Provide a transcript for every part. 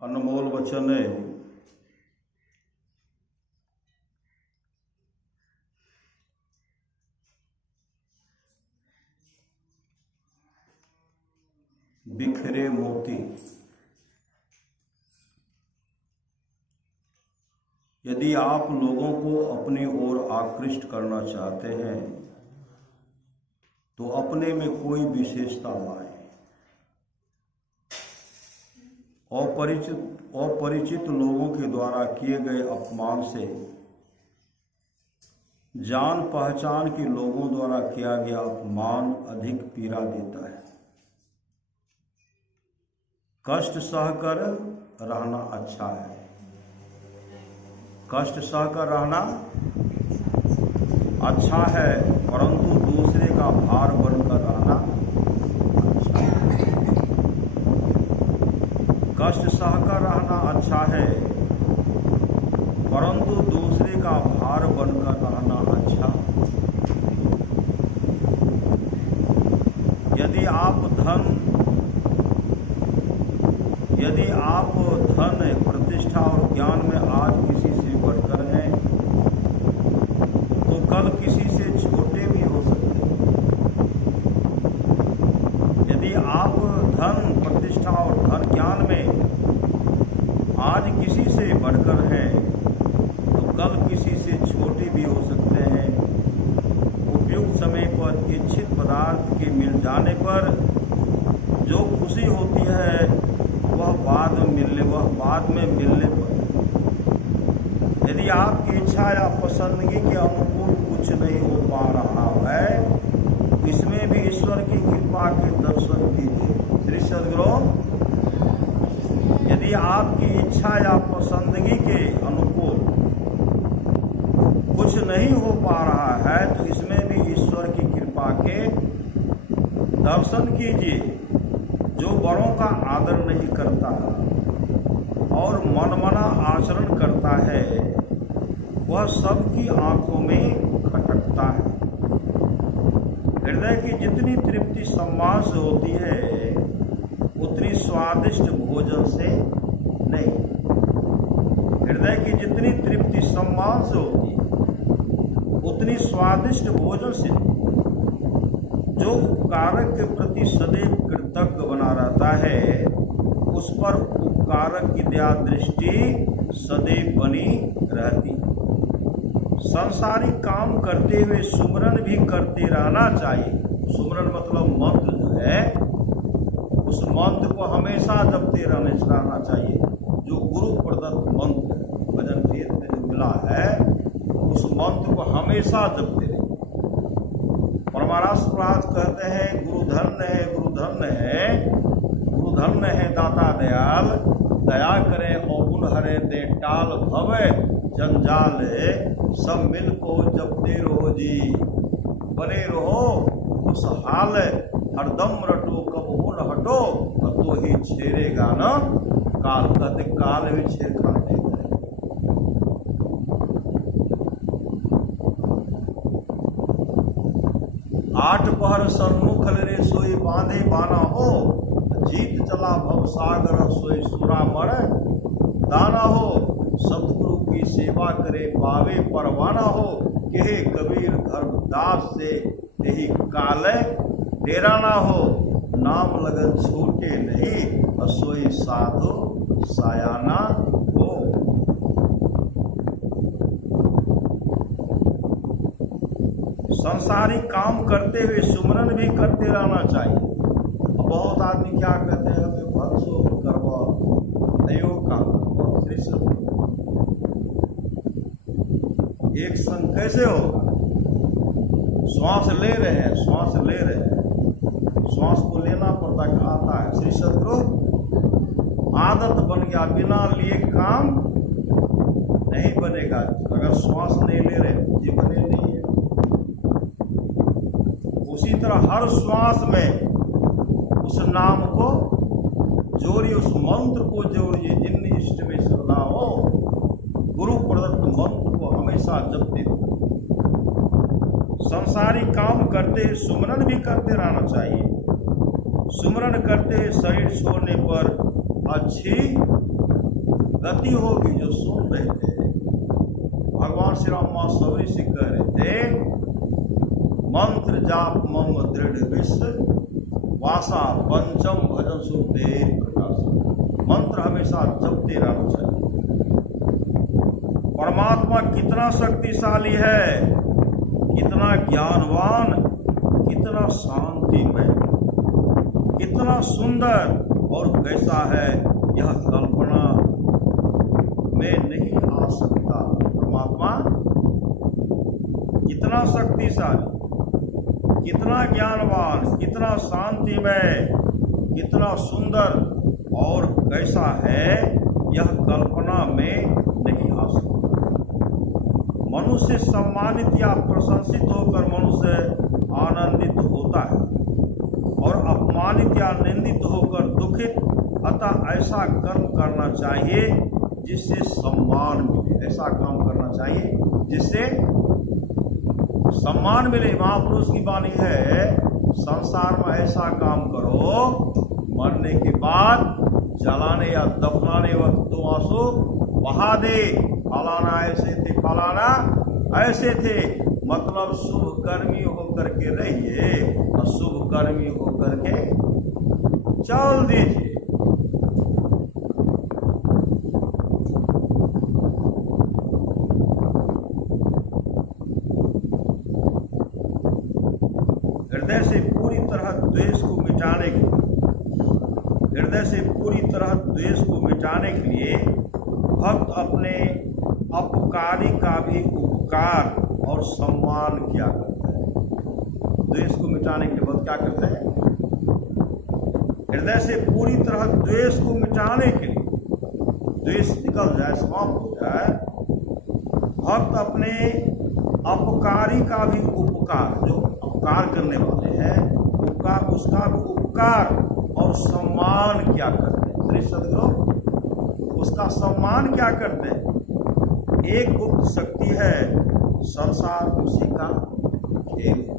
अनमोल वचन है। बिखरे मोती। यदि आप लोगों को अपनी ओर आकृष्ट करना चाहते हैं तो अपने में कोई विशेषता लाएं। अपरिचित लोगों के द्वारा किए गए अपमान से जान पहचान के लोगों द्वारा किया गया अपमान अधिक पीड़ा देता है। कष्ट सहकर रहना अच्छा है। कष्ट सहकर रहना अच्छा है, परंतु दूसरे का भार बनकर रहना अच्छा है। कष्ट सहकर रहना अच्छा है, परंतु दूसरे का भार बनकर रहना अच्छा। यदि आप धन, प्रतिष्ठा और ज्ञान में आज किसी से बढ़कर हैं तो कल किसी से छोटे भी हो सकते हैं। यदि आप धन, प्रतिष्ठा और धन ज्ञान में आज किसी से बढ़कर हैं तो कल किसी से छोटे भी हो सकते हैं। उपयुक्त समय पर इच्छित पदार्थ के मिल जाने पर जो खुशी होती है वह बाद में मिलने पर। यदि आपकी इच्छा या पसंदगी के अनुकूल कुछ नहीं हो पा रहा है, इसमें भी ईश्वर की कृपा के दर्शन कीजिए। श्री सद्गुरु, यदि आपकी इच्छा या पसंदगी के अनुकूल कुछ नहीं हो पा रहा है तो इसमें भी ईश्वर की कृपा के दर्शन कीजिए। जो बड़ों का आदर नहीं करता और मनमाना आचरण करता है वह सबकी आंखों में खटकता है। हृदय की जितनी तृप्ति सम्मान से होती है उतनी स्वादिष्ट भोजन से नहीं। हृदय की जितनी तृप्ति सम्मान से होती है उतनी स्वादिष्ट भोजन से नहीं। जो उपकारक के प्रति सदैव कृतज्ञ बना रहता है उस पर उपकारक की दया दृष्टि सदैव बनी रहती। सांसारिक काम करते हुए सुमरन भी करते रहना चाहिए। सुमरन मतलब मंत्र जो है, उस मंत्र को हमेशा जपते रहना चाहिए। जो गुरु प्रदत्त मंत्र भजन भेद में जो मिला है उस मंत्र को हमेशा जपते रहे। परमारास प्रभात कहते हैं गुरु धन्य है, गुरु धन्य है, गुरु धन्य है दाता दयाल, दया करे और गुण हरे दे टाल भवे जंजाल। सब मिल को जपते रहो जी, बने रहो खुशहाल, हरदम रटो कबहू न हटो, तो ही छेड़ेगा न काल। कहते काल भी छेड़खानी नहीं करे। आठ पहर सन्मुख रे सोई बांधे बाना हो, जीत चला भव सागर सोई सुरा मर दाना हो। सतगुरु की सेवा करे पावे परवाना हो, कहे कबीर धर्मदास से यही काल डेराना हो। नाम लगन छूटे नहीं सोई साधु सायाना हो। संसारिक काम करते हुए सुमरन भी करते रहना चाहिए। बहुत आदमी क्या कहते हैं, हमें भक्सो करवा नयो का एक संग कैसे होगा? श्वास ले रहे हैं, श्वास ले रहे हैं, श्वास को लेना पड़ता आता है। श्री सद्गुरु, आदत बन गया, बिना लिए काम नहीं बनेगा। अगर श्वास नहीं ले रहे जी बने नहीं है। उसी तरह हर श्वास में उस नाम को जोड़िए, उस मंत्र को जोड़िए। जिन इष्ट में श्रद्धा हो गुरु प्रदत्त मंत्र को हमेशा जपते हो। संसारिक काम करते सुमरन भी करते रहना चाहिए। सुमरन करते शरीर छोड़ने पर अच्छी गति होगी जो सुन रहे थे। भगवान श्री राम मां सबरी से कह रहे थे, मंत्र जाप मम दृढ़ विश्व वासा पंचम भजन सुखदेव प्रकाश। मंत्र हमेशा जपते रहना चाहिए। परमात्मा कितना शक्तिशाली है, कितना ज्ञानवान, कितना शांतिमय, कितना सुंदर और कैसा है, यह कल्पना में नहीं आ सकता। परमात्मा कितना शक्तिशाली, कितना ज्ञानवान, कितना शांतिमय, कितना सुंदर और कैसा है, यह कल्पना में नहीं आ सकता। मनुष्य सम्मानित या प्रशंसित होकर मनुष्य आनंदित होता है और अपमानित या निंदित होकर दुखित। अतः ऐसा कर्म करना चाहिए जिससे सम्मान मिले। ऐसा काम करना चाहिए जिससे सम्मान मिले। महापुरुष की वाणी है, संसार में ऐसा काम करो, मरने के बाद जलाने या दफनाने वक्त दो आंसू बहा दे। फलाना ऐसे थे, फलाना ऐसे थे। मतलब शुभ कर्मी होकर के रहिए और शुभ कर्मी होकर के चल दीजिए। हृदय से पूरी तरह द्वेष को मिटाने के लिए, हृदय से पूरी तरह द्वेष को मिटाने के लिए भक्त अपने अपकारी का भी उपकार और सम्मान किया करते हैं। द्वेष को मिटाने के बाद क्या करते हैं? हृदय से पूरी तरह द्वेष को मिटाने के लिए, द्वेष निकल जाए, समाप्त हो जाए, भक्त अपने अपकारी का भी उपकार, जो उपकार करने वाले हैं उपकार, उसका भी उपकार और सम्मान क्या करते हैं? श्री सद्गुरु उसका सम्मान क्या करते हैं? एक गुप्त शक्ति है, संसार उसी का खेल है।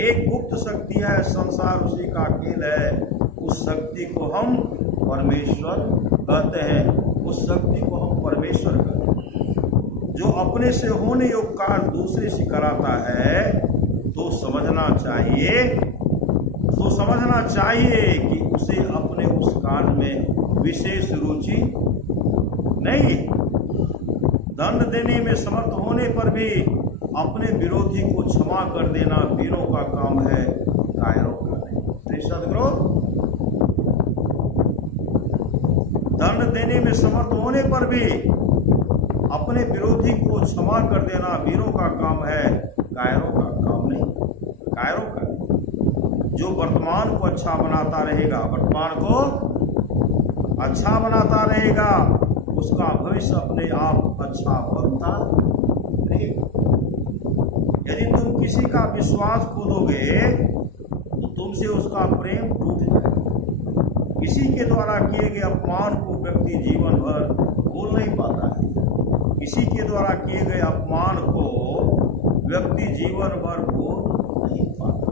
एक गुप्त शक्ति है, संसार उसी का खेल है। उस शक्ति को हम परमेश्वर कहते हैं। उस शक्ति को हम परमेश्वर कहते हैं। जो अपने से होने योग्य कार्य दूसरे से कराता है, तो समझना चाहिए कि उसे अपने उस कार्य में विशेष रुचि नहीं। दंड देने में समर्थ होने पर भी अपने विरोधी को क्षमा कर देना वीरों का काम है, कायरों का नहीं। सद्गुरु, दंड देने में समर्थ होने पर भी अपने विरोधी को क्षमा कर देना वीरों का काम है, कायरों का काम नहीं। कायरों का नहीं। जो वर्तमान को अच्छा बनाता रहेगा, वर्तमान को अच्छा बनाता रहेगा, उसका भविष्य अपने आप अच्छा बनता रहेगा। यदि तुम किसी का विश्वास खोलोगे तो तुमसे उसका प्रेम टूट जाएगा। किसी के द्वारा किए गए अपमान को व्यक्ति जीवन भर भूल नहीं पाता है। किसी के द्वारा किए गए अपमान को व्यक्ति जीवन भर भूल नहीं पाता।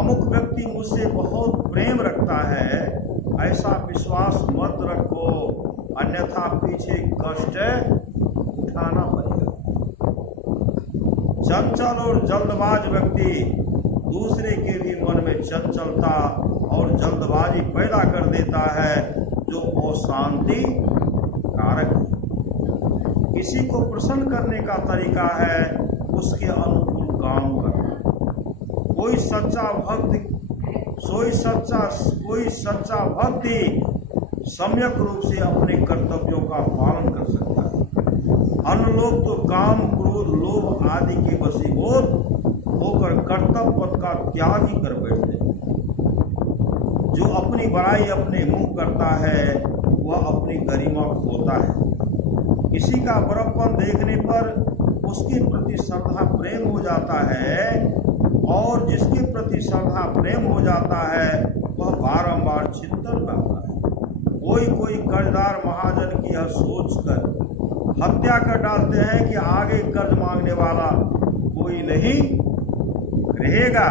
अमुक व्यक्ति मुझसे बहुत प्रेम रखता है, ऐसा विश्वास मत रखो, अन्यथा पीछे कष्ट उठाना पड़ेगा। चंचल और जल्दबाज व्यक्ति दूसरे के भी मन में चंचलता और जल्दबाजी पैदा कर देता है, जो अशांति कारक है। किसी को प्रसन्न करने का तरीका है उसके अनुकूल काम करना। कोई सच्चा भक्ति सम्यक रूप से अपने कर्तव्यों का पालन कर सकता है। अन्य लोग तो काम, क्रोध, लोभ आदि के वशीभूत होकर कर्तव्य पथ का त्याग ही कर बैठते हैं। जो अपनी बड़ाई अपने मुंह करता है वह अपनी गरिमा खोता है। किसी का बड़प्पन देखने पर उसके प्रति श्रद्धा प्रेम हो जाता है, और जिसके प्रति श्रद्धा प्रेम हो जाता है वह बारंबार चिंतन करता है। कोई कर्जदार महाजन की यह सोचकर हत्या कर डालते हैं कि आगे कर्ज मांगने वाला कोई नहीं रहेगा।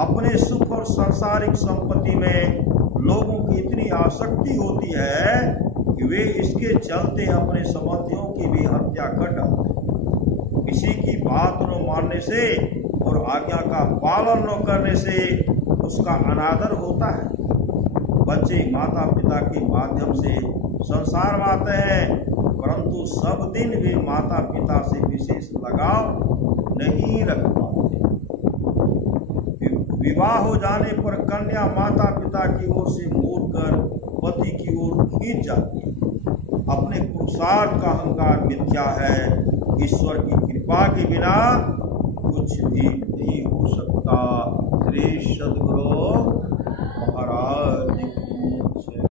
अपने सुख और सांसारिक संपत्ति में लोगों की इतनी आसक्ति होती है कि वे इसके चलते अपने संबंधियों की भी हत्या कर डालते हैं। किसी की बात न मानने से और आज्ञा का पालन न करने से उसका अनादर होता है। बच्चे माता पिता के माध्यम से संसार में आते हैं, परंतु सब दिन वे माता पिता से विशेष लगाव नहीं रख पाते। विवाह हो जाने पर कन्या माता पिता की ओर से मोड़कर पति की ओर खींच जाती है। अपने पुरुषार्थ का अहंकार मिथ्या है। ईश्वर की कृपा के बिना कुछ भी नहीं हो सकता। श्री सद्गुरु महाराज।